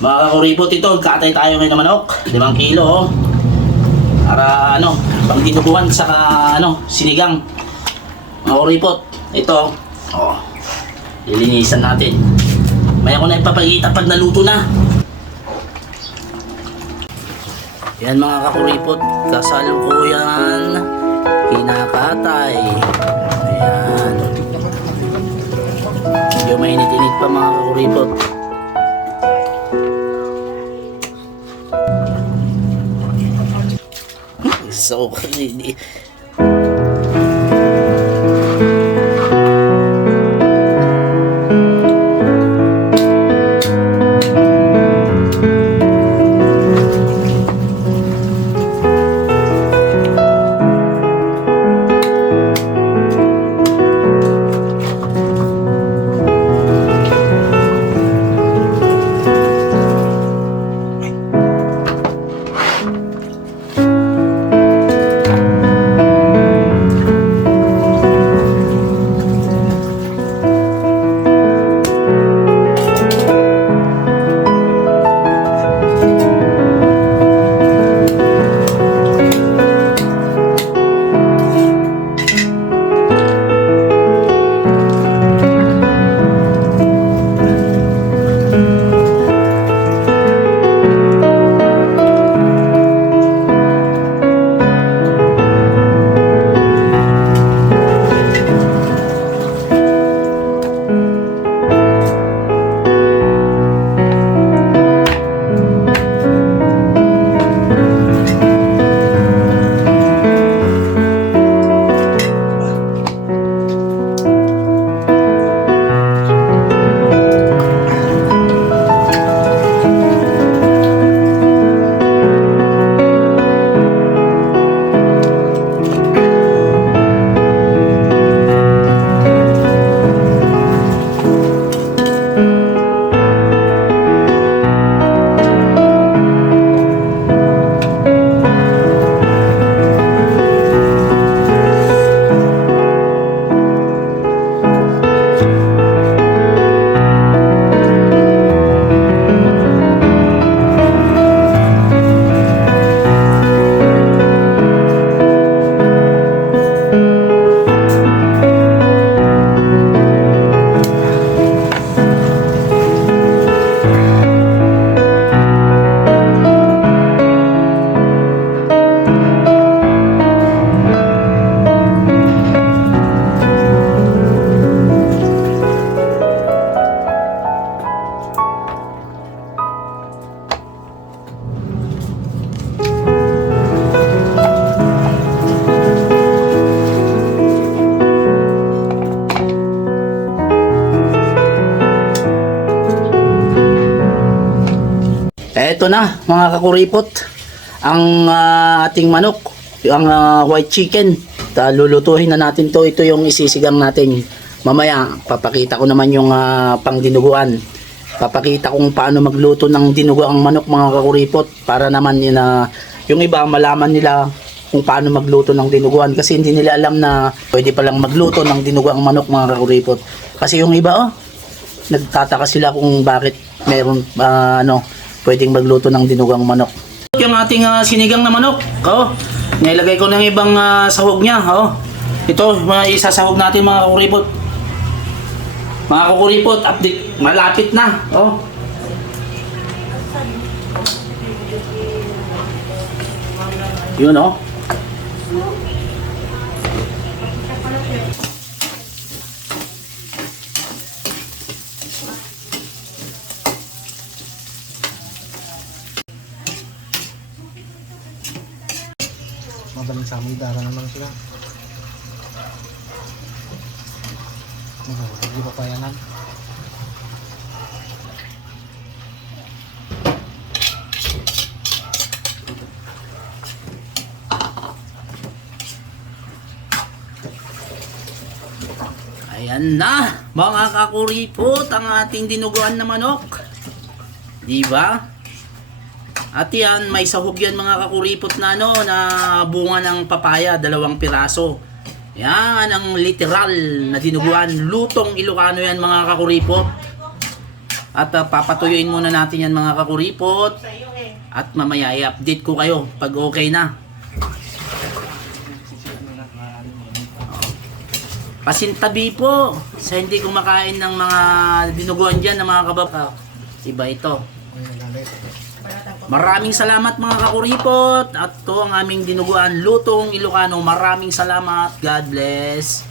Mga kakuripot, ito, katay tayo ngayon ng manok. 5 kilo, oh. Para, pang dinuguan sa, sinigang. Mga kakuripot, ito, oh. Lilinisan natin. Maya ko na ipapagita pag naluto na. Yan mga kakuripot, kasalukuyan, kinakatay. Ayan. Medyo mainit-init pa mga kakuripot. So, eto na mga kakuripot, ang ating manok, ang white chicken. Lulutuhin na natin to. Ito yung isisigang natin. Mamaya papakita ko naman yung pang dinuguan. Papakita kung paano magluto ng dinuguang manok mga kakuripot, para naman yung iba malaman nila kung paano magluto ng dinuguan, kasi hindi nila alam na pwede palang magluto ng dinuguang manok mga kakuripot. Kasi yung iba nagtataka sila kung bakit meron pwedeng magluto ng dinugang manok. Yung ating sinigang na manok, nilagay ko ng ibang sahog niya. Ito, isasahog natin mga kakuripot. Mga kakuripot, update, malapit na. Yun Madaling sa amin, dara naman sila. Hindi pa payanan. Ayan na mga kakuripot, ang ating dinuguan na manok. Diba? At yan, may sahog yan mga kakuripot na na bunga ng papaya, 2 piraso. Yan ang literal na dinuguan. Lutong Ilocano yan mga kakuripot. At papatuyuin muna natin yan mga kakuripot. At mamaya i-update ko kayo pag okay na. Pasintabi po sa hindi kumakain ng mga dinuguan dyan ng mga kabab. Iba ito. Ay, nagalit. Maraming salamat mga kakuripot. At to ang aming dinuguan, lutong Ilocano. Maraming salamat. God bless.